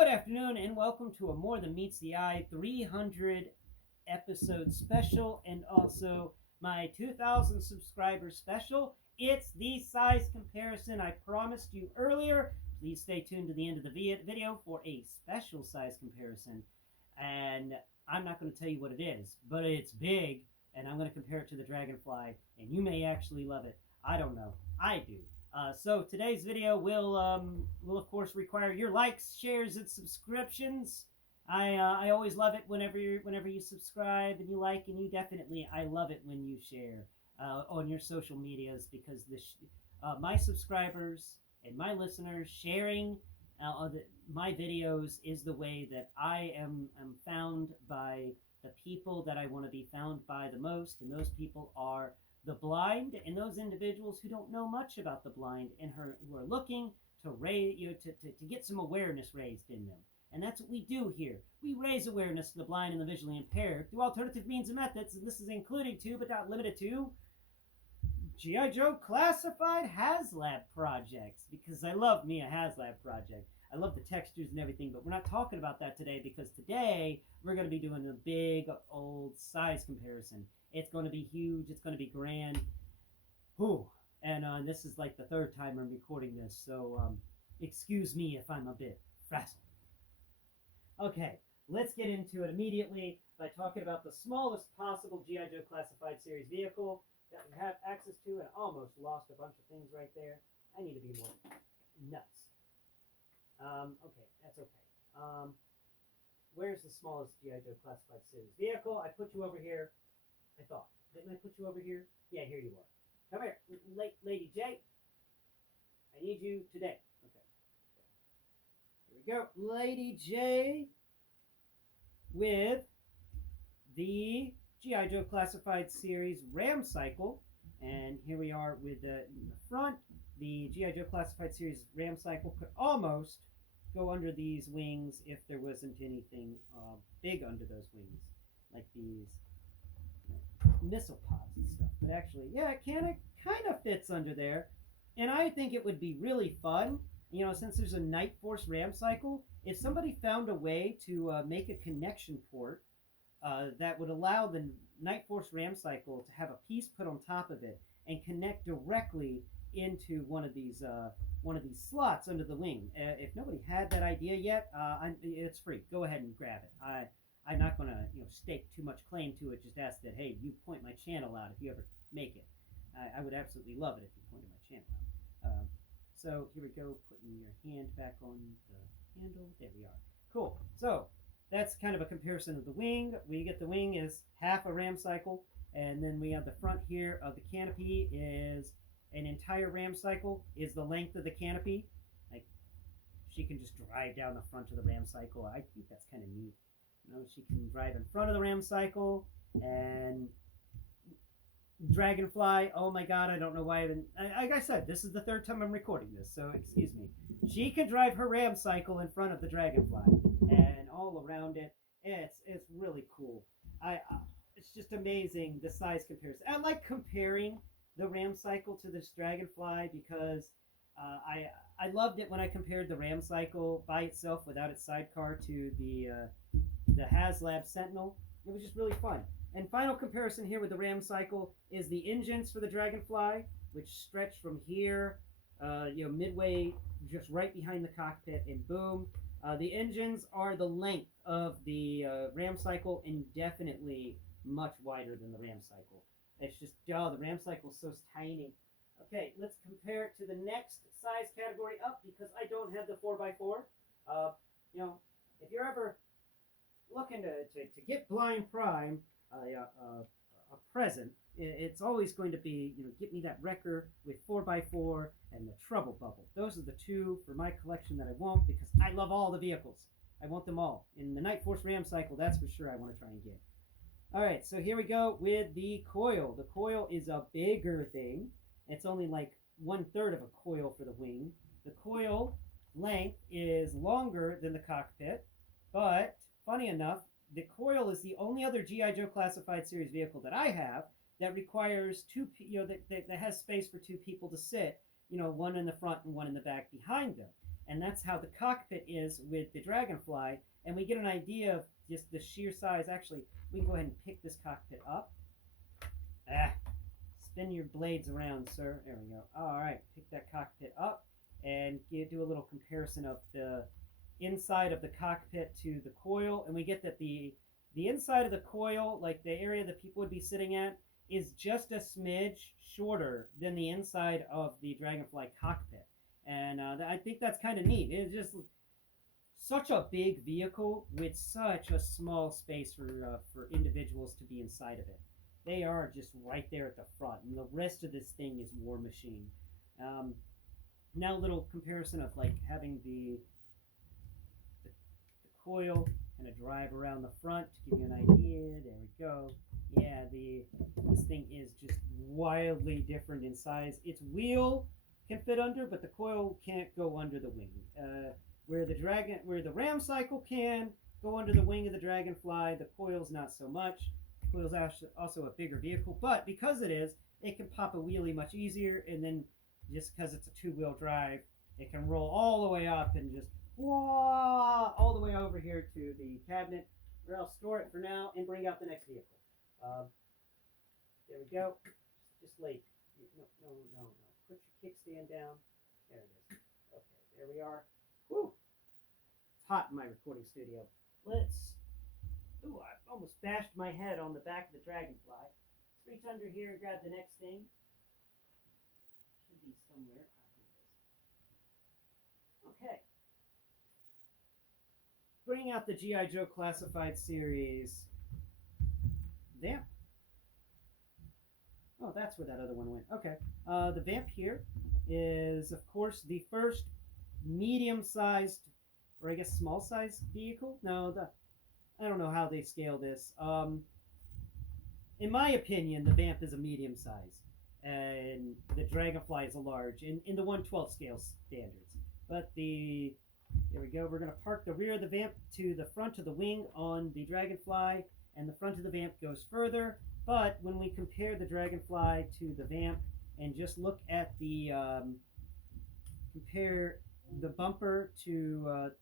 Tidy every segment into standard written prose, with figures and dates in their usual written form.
Good afternoon and welcome to a More Than Meets the Eye 300 episode special and also my 2,000 subscriber special. It's the size comparison I promised you earlier. Please stay tuned to the end of the video for a special size comparison. And I'm not going to tell you what it is, but it's big and I'm going to compare it to the Dragonfly and you may actually love it. I don't know. I do. So today's video will of course require your likes, shares, and subscriptions. I always love it whenever you subscribe and you like, and I love it when you share on your social medias, because my subscribers and my listeners sharing my videos is the way that I am found by the people that I want to be found by the most, and those people are the blind and those individuals who don't know much about the blind and who are looking to to get some awareness raised in them. And that's what we do here. We raise awareness to the blind and the visually impaired through alternative means and methods, and this is including to, but not limited to, G.I. Joe classified Haslab projects, because I love me a Haslab project. I love the textures and everything, but we're not talking about that today, because today we're going to be doing a big old size comparison. It's going to be huge. It's going to be grand. Whew. And this is like the third time I'm recording this, so excuse me if I'm a bit frazzled. Okay, let's get into it immediately by talking about the smallest possible G.I. Joe Classified Series vehicle that we have access to, and almost lost a bunch of things right there. I need to be more nuts. Okay, that's okay. Where's the smallest G.I. Joe Classified Series vehicle? I put you over here. I thought. Didn't I put you over here? Yeah, here you are. Come here, Lady J. I need you today. Okay. Here we go. Lady J with the G.I. Joe Classified Series Ram Cycle. And here we are with in the front. The G.I. Joe Classified Series Ram Cycle could almost go under these wings if there wasn't anything big under those wings, like these missile pods and stuff. But actually, yeah, it kind of fits under there. And I think it would be really fun, since there's a Night Force Ram Cycle, if somebody found a way to make a connection port that would allow the Night Force Ram Cycle to have a piece put on top of it and connect directly into one of these slots under the wing. If nobody had that idea yet, it's free. Go ahead and grab it. I'm not going to stake too much claim to it. Just ask that, hey, you point my channel out if you ever make it. I would absolutely love it if you pointed my channel out. So here we go, putting your hand back on the handle. There we are. Cool. So that's kind of a comparison of the wing. We get the wing is half a Ram Cycle, and then we have the front here of the canopy is an entire Ram Cycle, is the length of the canopy. Like, she can just drive down the front of the Ram Cycle. I think that's kind of neat. She can drive in front of the Ram Cycle, and Dragonfly, oh my god, I don't know why like I said, this is the third time I'm recording this, so excuse me. She can drive her Ram Cycle in front of the Dragonfly, and all around it. It's really cool. It's just amazing, the size comparison. I like comparing the Ram Cycle to this Dragonfly because I loved it when I compared the Ram Cycle by itself without its sidecar to the Haslab Sentinel. It was just really fun. And final comparison here with the Ram Cycle is the engines for the Dragonfly, which stretch from here, midway, just right behind the cockpit, and boom. The engines are the length of the Ram Cycle, and definitely much wider than the Ram Cycle. It's just, the Ram Cycle is so tiny. Okay, let's compare it to the next size category up, because I don't have the 4x4. If you're ever looking to get Blind Prime a present, it's always going to be, get me that wrecker with 4x4 and the Trouble Bubble. Those are the two for my collection that I want, because I love all the vehicles. I want them all. In the Night Force Ram Cycle, that's for sure I want to try and get. Alright, so here we go with the coil. The coil is a bigger thing. It's only like 1/3 of a coil for the wing. The coil length is longer than the cockpit, but funny enough, the coil is the only other G.I. Joe Classified Series vehicle that I have that requires that has space for two people to sit, one in the front and one in the back behind them. and that's how the cockpit is with the Dragonfly. And we get an idea of just the sheer size. Actually, we can go ahead and pick this cockpit up. Spin your blades around, sir. There we go. All right, pick that cockpit up and do a little comparison of the inside of the cockpit to the coil, and we get that the inside of the coil, like the area that people would be sitting at, is just a smidge shorter than the inside of the Dragonfly cockpit. And I think that's kind of neat. It's just such a big vehicle with such a small space for individuals to be inside of it. They are just right there at the front, and the rest of this thing is War Machine. Now a little comparison of like having the coil kind of drive around the front to give you an idea. There we go. Yeah, this thing is just wildly different in size. Its wheel can fit under, but the coil can't go under the wing. Where the ram cycle can go under the wing of the Dragonfly, the coil's not so much. The coil's also a bigger vehicle, but because it can pop a wheelie much easier, and then just because it's a two-wheel drive, it can roll all the way up and just all the way over here to the cabinet, where I'll store it for now and bring out the next vehicle. There we go. Just lay. No. Put your kickstand down. There it is. Okay, there we are. Whew. It's hot in my recording studio. Ooh, I almost bashed my head on the back of the Dragonfly. Let's reach under here and grab the next thing. Should be somewhere. Okay. Bringing out the G.I. Joe Classified Series Vamp. Oh, that's where that other one went. Okay. The Vamp here is, of course, the first medium-sized, or I guess small-sized vehicle. No, I don't know how they scale this. In my opinion, the Vamp is a medium size, and the Dragonfly is a large in the 1/12 scale standards. But there we go. We're going to park the rear of the Vamp to the front of the wing on the Dragonfly, and the front of the Vamp goes further. But when we compare the Dragonfly to the Vamp and just look at compare the bumper to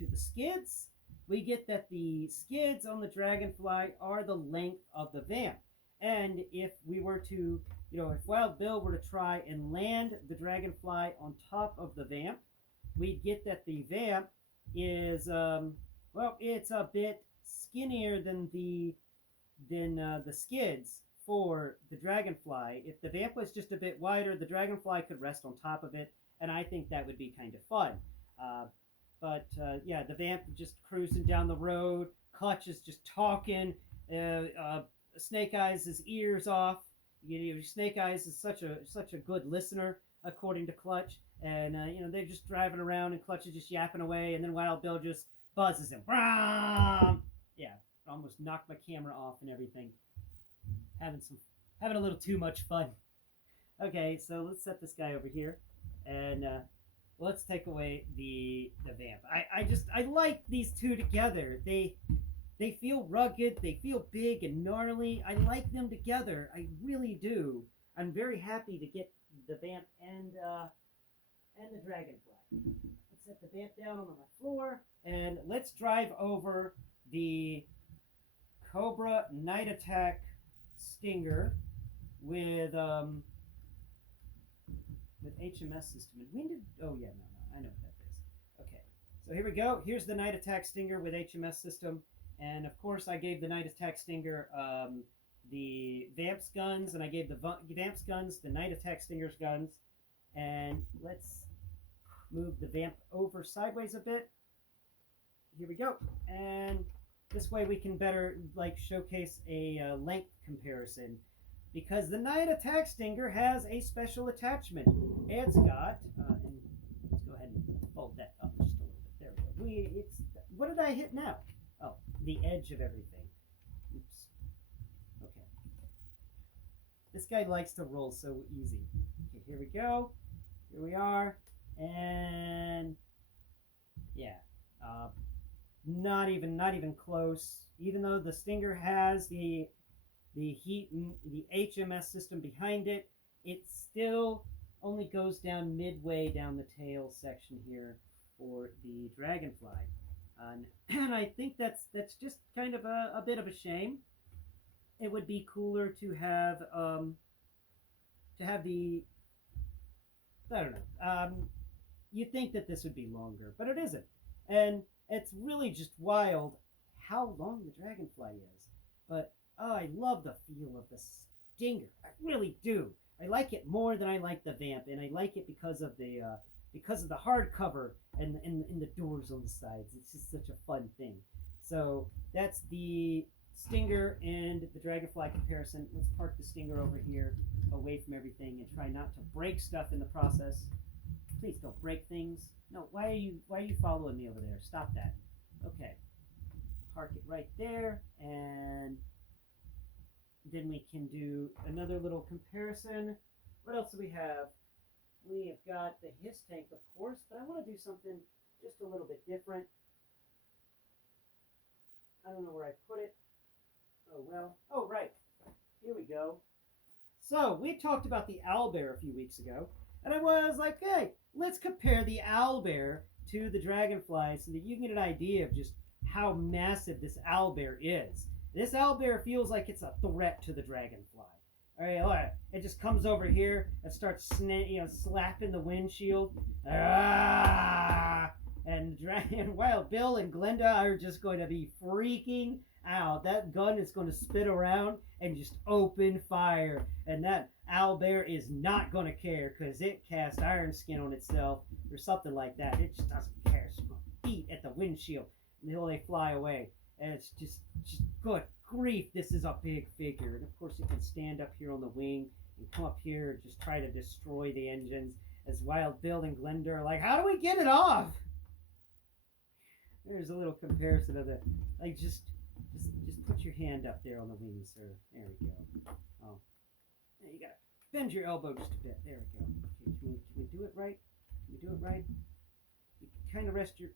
the skids, we get that the skids on the Dragonfly are the length of the Vamp. And if we were to, if Wild Bill were to try and land the Dragonfly on top of the Vamp, we'd get that the Vamp is, it's a bit skinnier than the skids for the Dragonfly. If the Vamp was just a bit wider, the Dragonfly could rest on top of it, and I think that would be kind of fun. But the Vamp just cruising down the road. Clutch is just talking. Snake Eyes' ears off. Snake Eyes is such a good listener, according to Clutch. And they're just driving around, and Clutch is just yapping away, and then Wild Bill just buzzes him. Yeah, almost knocked my camera off and everything. Having a little too much fun. Okay, so let's set this guy over here, and let's take away the Vamp. I like these two together. They feel rugged. They feel big and gnarly. I like them together. I really do. I'm very happy to get the Vamp and the Dragonfly. Let's set the Vamp down on the floor, and let's drive over the Cobra Night Attack Stinger with HMS system. And when did? Oh yeah, no, I know what that is. Okay, so here we go. Here's the Night Attack Stinger with HMS system, and of course I gave the Night Attack Stinger the Vamp's guns, and I gave the Vamp's guns the Night Attack Stinger's guns. And let's move the Vamp over sideways a bit. Here we go, and this way we can better showcase a length comparison, because the Night Attack Stinger has a special attachment. It's got, and let's go ahead and fold that up just a little bit. There we go. What did I hit now? Oh, the edge of everything. Oops. Okay. This guy likes to roll so easy. Okay, here we go. Here we are, and yeah. Not even close. Even though the Stinger has the HMS system behind it, it still only goes down midway down the tail section here. for the Dragonfly. And I think that's just kind of a bit of a shame. It would be cooler to have the I don't know. You'd think that this would be longer, but it isn't. And it's really just wild how long the Dragonfly is. But oh, I love the feel of the stinger. I really do. I like it more than I like the Vamp, and I like it because of the hardcover and the doors on the sides. It's just such a fun thing. So that's the Stinger and the Dragonfly comparison. Let's park the Stinger over here away from everything and try not to break stuff in the process. Please don't break things. No, why are you following me over there? Stop that. Okay. Park it right there, and then we can do another little comparison. What else do we have? We have got the Hisstank, of course, but I want to do something just a little bit different. I don't know where I put it. Oh, well. Oh, right. Here we go. So, we talked about the Owlbear a few weeks ago, and I was like, hey, let's compare the Owlbear to the Dragonfly so that you can get an idea of just how massive this Owlbear is. This Owlbear feels like it's a threat to the Dragonfly. All right. It just comes over here and starts slapping the windshield. And Wild Bill and Glenda are just going to be freaking out. That gun is going to spin around and just open fire. And that Owlbear is not going to care because it cast iron skin on itself or something like that. It just doesn't care. It's going to beat at the windshield until they fly away. And it's just good grief, this is a big figure. And of course it can stand up here on the wing and come up here and just try to destroy the engines as Wild Bill and Glenda are like, how do we get it off? There's a little comparison of it. Like just put your hand up there on the wing, sir. There we go. Oh. Yeah, you gotta bend your elbow just a bit. There we go. Okay, can we do it right? Can we do it right? You kind of rest your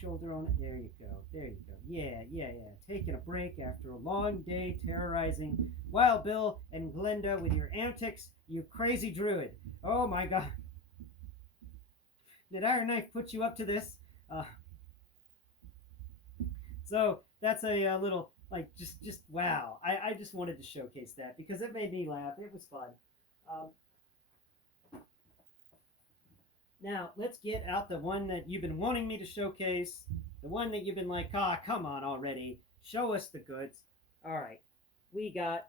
shoulder on it. There you go. Yeah. Taking a break after a long day terrorizing Wild Bill and Glenda with your antics, you crazy druid. Oh my god. Did Iron Knife put you up to this? So that's a little, like, just wow. I just wanted to showcase that because it made me laugh. It was fun. Now, let's get out the one that you've been wanting me to showcase. The one that you've been like, come on already. Show us the goods. All right. We got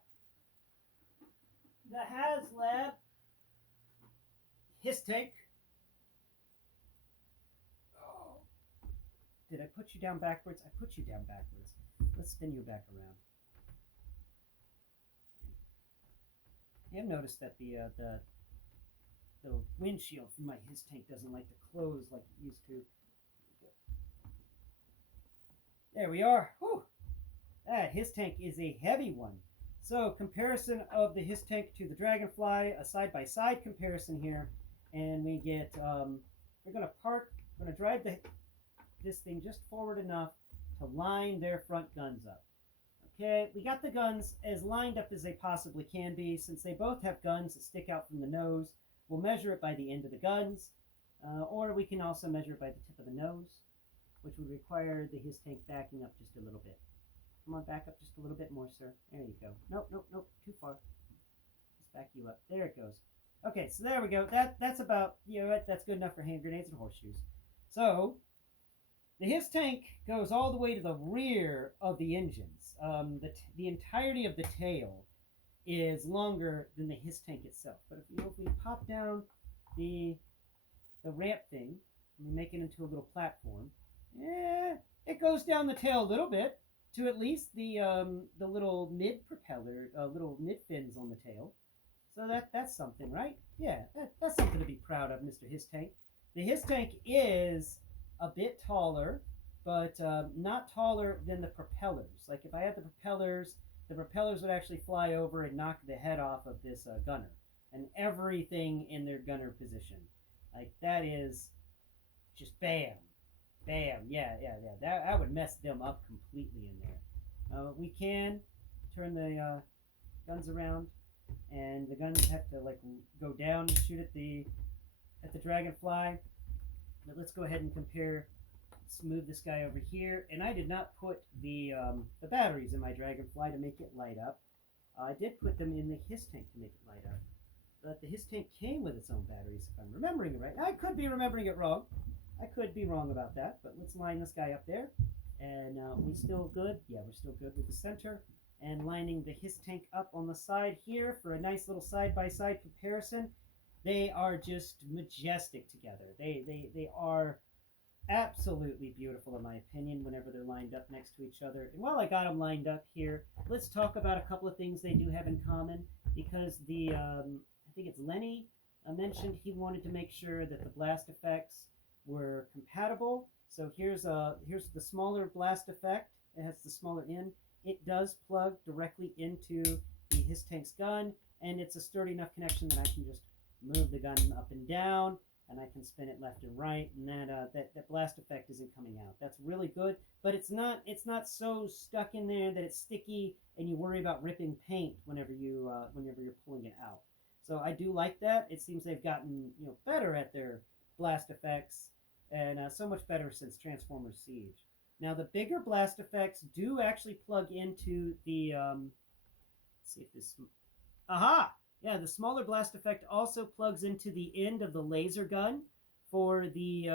the Haslab Hisstank. Oh. Did I put you down backwards? I put you down backwards. Let's spin you back around. I have noticed that the windshield from my Hisstank doesn't like to close like it used to. There we are. Whew. That Hisstank is a heavy one. So comparison of the Hisstank to the Dragonfly, a side-by-side comparison here, and we get we're gonna drive this thing just forward enough to line their front guns up. Okay, we got the guns as lined up as they possibly can be, since they both have guns that stick out from the nose. We'll measure it by the end of the guns, or we can also measure it by the tip of the nose, which would require the Hisstank backing up just a little bit. Come on, back up just a little bit more, sir. There you go. Nope, too far. Let's back you up. There it goes. Okay, so there we go. That's about, that's good enough for hand grenades and horseshoes. So, the Hisstank goes all the way to the rear of the engines. The entirety of the tail is longer than the Hisstank itself. But if we pop down the ramp thing and we make it into a little platform, it goes down the tail a little bit to at least the little mid propeller, little mid fins on the tail. So that's something, right? Yeah, that's something to be proud of, Mr. Hisstank. The Hisstank is a bit taller, but not taller than the propellers. Like if I had the propellers would actually fly over and knock the head off of this gunner and everything in their gunner position. Like that is just bam. Yeah. That would mess them up completely in there. We can turn the guns around, and the guns have to like go down and shoot at the Dragonfly. But let's go ahead and compare. Let's move this guy over here. And I did not put the batteries in my Dragonfly to make it light up. I did put them in the Hisstank to make it light up. But the Hisstank came with its own batteries, if I'm remembering it right. I could be remembering it wrong. I could be wrong about that. But let's line this guy up there. And we still good? Yeah, we're still good with the center. And lining the Hisstank up on the side here for a nice little side-by-side comparison. They are just majestic together. They are absolutely beautiful in my opinion whenever they're lined up next to each other. And while I got them lined up here, let's talk about a couple of things they do have in common, because the I think it's Lenny mentioned he wanted to make sure that the blast effects were compatible. So here's the smaller blast effect. It has the smaller end. It does plug directly into the Histank's gun, and it's a sturdy enough connection that I can just move the gun up and down, and I can spin it left and right, and that blast effect isn't coming out. That's really good, but it's not so stuck in there that it's sticky and you worry about ripping paint whenever you're pulling it out. So I do like that. It seems they've gotten better at their blast effects, and so much better since Transformers Siege. Now the bigger blast effects do actually plug into the let's see if this. Aha! Yeah, the smaller blast effect also plugs into the end of the laser gun for the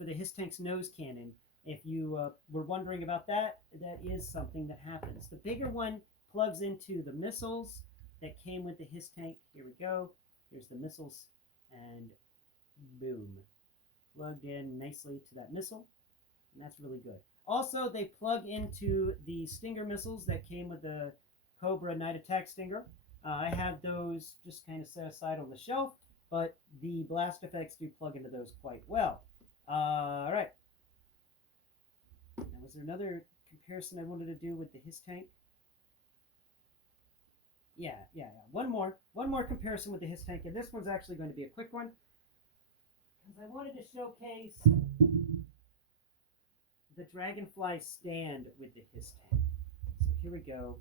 Histank's nose cannon. If you were wondering about that, that is something that happens. The bigger one plugs into the missiles that came with the Histank. Here we go. Here's the missiles, and boom, plugged in nicely to that missile, and that's really good. Also, they plug into the Stinger missiles that came with the Cobra Night Attack Stinger. I have those just kind of set aside on the shelf, but the blast effects do plug into those quite well. All right. Now, was there another comparison I wanted to do with the Hisstank? Yeah. One more comparison with the Hisstank, and this one's actually going to be a quick one, because I wanted to showcase the Dragonfly stand with the Hisstank. So here we go.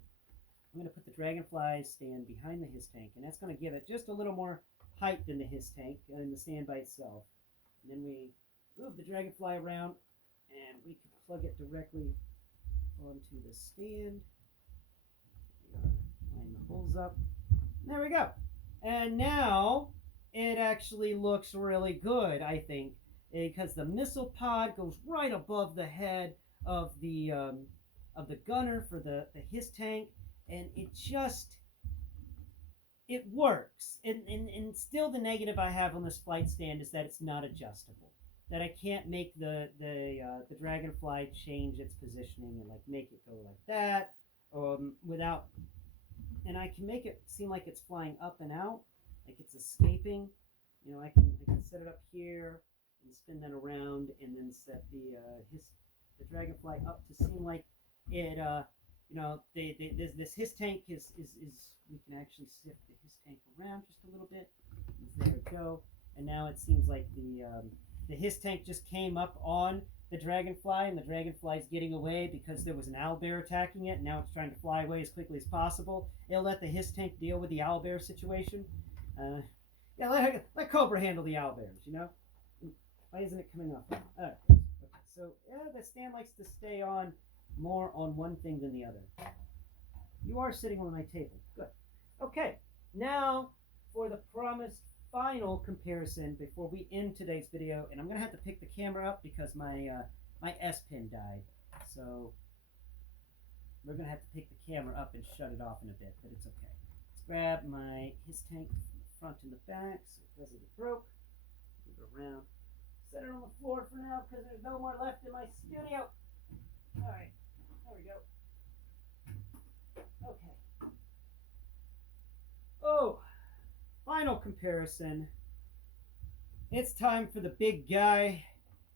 I'm going to put the Dragonfly stand behind the Hisstank, and that's going to give it just a little more height than the Hisstank and the stand by itself. And then we move the Dragonfly around, and we can plug it directly onto the stand. Line the holes up. And there we go. And now it actually looks really good, I think, because the missile pod goes right above the head of the gunner for the Hisstank. And it works. And still the negative I have on this flight stand is that it's not adjustable. That I can't make the Dragonfly change its positioning and like make it go like that without. And I can make it seem like it's flying up and out, like it's escaping. I can set it up here and spin that around, and then set the Dragonfly up to seem like it. This Hisstank is we can actually shift the Hisstank around just a little bit. There we go. And now it seems like the Hisstank just came up on the Dragonfly, and the Dragonfly is getting away because there was an Owlbear attacking it, and now it's trying to fly away as quickly as possible. It'll let the Hisstank deal with the Owlbear situation. Let Cobra handle the Owlbears, Why isn't it coming up? Okay. So, the stand likes to stay on more on one thing than the other. You are sitting on my table. Good. Okay, now for the promised final comparison before we end today's video, and I'm going to have to pick the camera up because my S Pen died. So we're going to have to pick the camera up and shut it off in a bit, but it's okay. Let's grab my Hisstank from the front and the back so it doesn't get broke. Move it around. Set it on the floor for now because there's no more left in my studio. All right. There we go. Okay. Oh, final comparison. It's time for the big guy.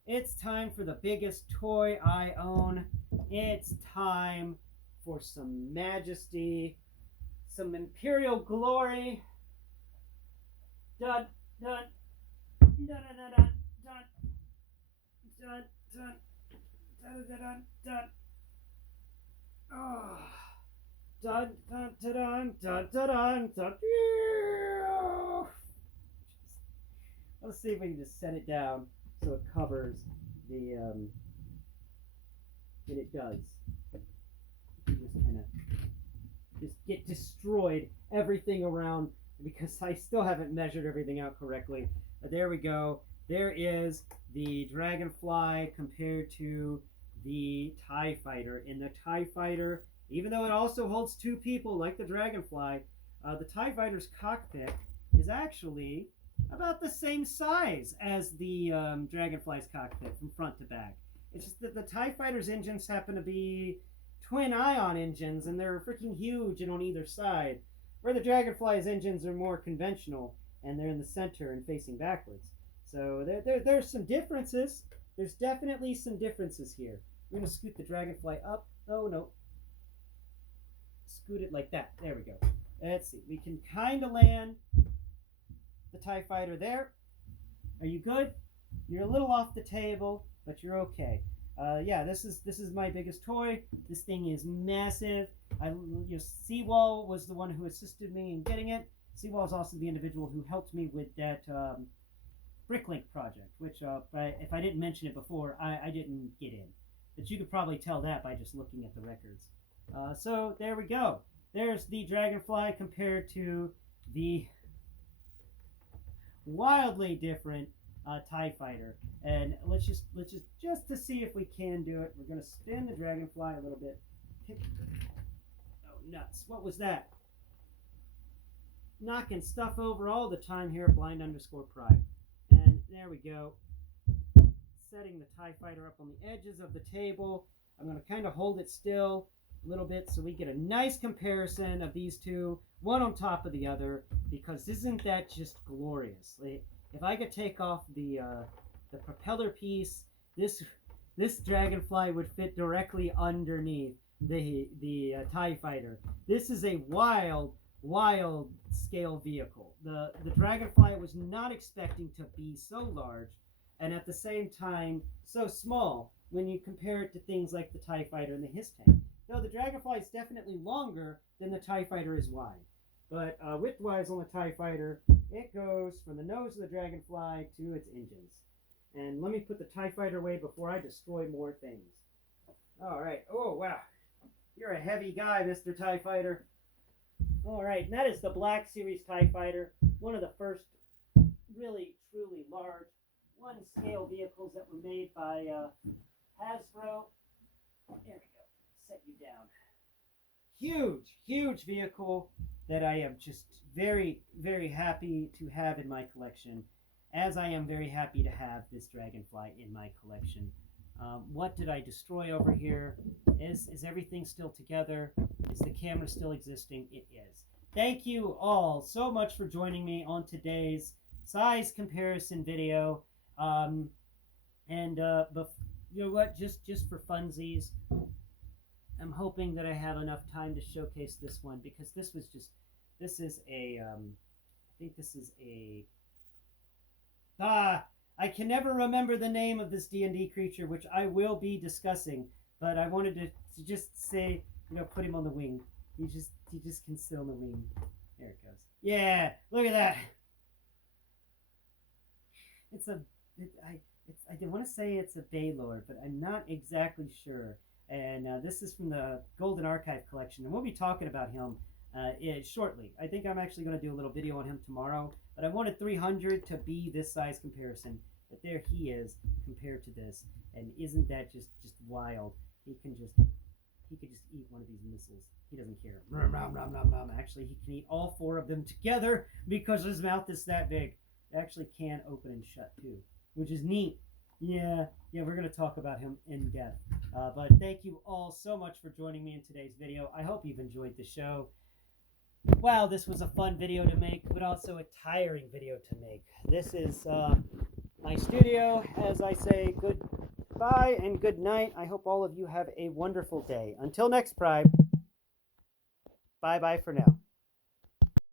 It's time for the biggest toy I own. It's time for some majesty, some imperial glory. Dun, dun, dun, dun, dun, dun, dun, dun, dun, dun, dun, dun. Oh. Dun, dun, dun, dun, dun, dun, dun. Let's see if we can just set it down so it covers the, and it does. You just kind of just get destroyed everything around because I still haven't measured everything out correctly. But there we go. There is the Dragonfly compared to the TIE Fighter. In the TIE Fighter, even though it also holds two people like the Dragonfly, the TIE Fighter's cockpit is actually about the same size as the Dragonfly's cockpit from front to back. It's just that the TIE Fighter's engines happen to be twin ion engines, and they're freaking huge and on either side, where the Dragonfly's engines are more conventional, and they're in the center and facing backwards. So there's some differences. There's definitely some differences here. We're going to scoot the Dragonfly up. Oh, no. Scoot it like that. There we go. Let's see. We can kind of land the TIE Fighter there. Are you good? You're a little off the table, but you're okay. Yeah, this is my biggest toy. This thing is massive. Seawall was the one who assisted me in getting it. Seawall is also the individual who helped me with that Bricklink project, which if I didn't mention it before, I didn't get in. But you could probably tell that by just looking at the records. So there we go. There's the Dragonfly compared to the wildly different TIE Fighter. And let's just to see if we can do it, we're gonna spin the Dragonfly a little bit. Oh nuts! What was that? Knocking stuff over all the time here at blind_pride. And there we go. Setting the TIE Fighter up on the edges of the table. I'm gonna kind of hold it still a little bit so we get a nice comparison of these two, one on top of the other, because isn't that just glorious? If I could take off the propeller piece, this Dragonfly would fit directly underneath the TIE Fighter. This is a wild scale vehicle. The Dragonfly was not expecting to be so large, and at the same time so small when you compare it to things like the TIE Fighter and the Hisstank. Though the Dragonfly is definitely longer than the TIE Fighter is wide. But width-wise on the TIE Fighter, it goes from the nose of the Dragonfly to its engines. And let me put the TIE Fighter away before I destroy more things. Alright, oh wow. You're a heavy guy, Mr. TIE Fighter. Alright, and that is the Black Series TIE Fighter. One of the first really, truly large one-scale vehicles that were made by Hasbro. There we go. Set you down. Huge vehicle that I am just very, very happy to have in my collection, as I am very happy to have this Dragonfly in my collection. What did I destroy over here? Is everything still together? Is the camera still existing? It is. Thank you all so much for joining me on today's size comparison video. You know what? Just for funsies, I'm hoping that I have enough time to showcase this one, because I can never remember the name of this D&D creature, which I will be discussing, but I wanted to just say, put him on the wing. He just can sit on the wing. There it goes. Yeah, look at that. I want to say it's a Baylord, but I'm not exactly sure. And this is from the Golden Archive collection, and we'll be talking about him shortly. I think I'm actually going to do a little video on him tomorrow, but I wanted 300 to be this size comparison. But there he is compared to this, and isn't that just wild? He could just eat one of these missiles. He doesn't care. Actually, he can eat all 4 of them together because his mouth is that big. It actually can open and shut too, which is neat. Yeah, we're going to talk about him in depth. But thank you all so much for joining me in today's video. I hope you've enjoyed the show. Wow, this was a fun video to make, but also a tiring video to make. This is my studio. As I say, goodbye and good night. I hope all of you have a wonderful day. Until next Pride, bye-bye for now.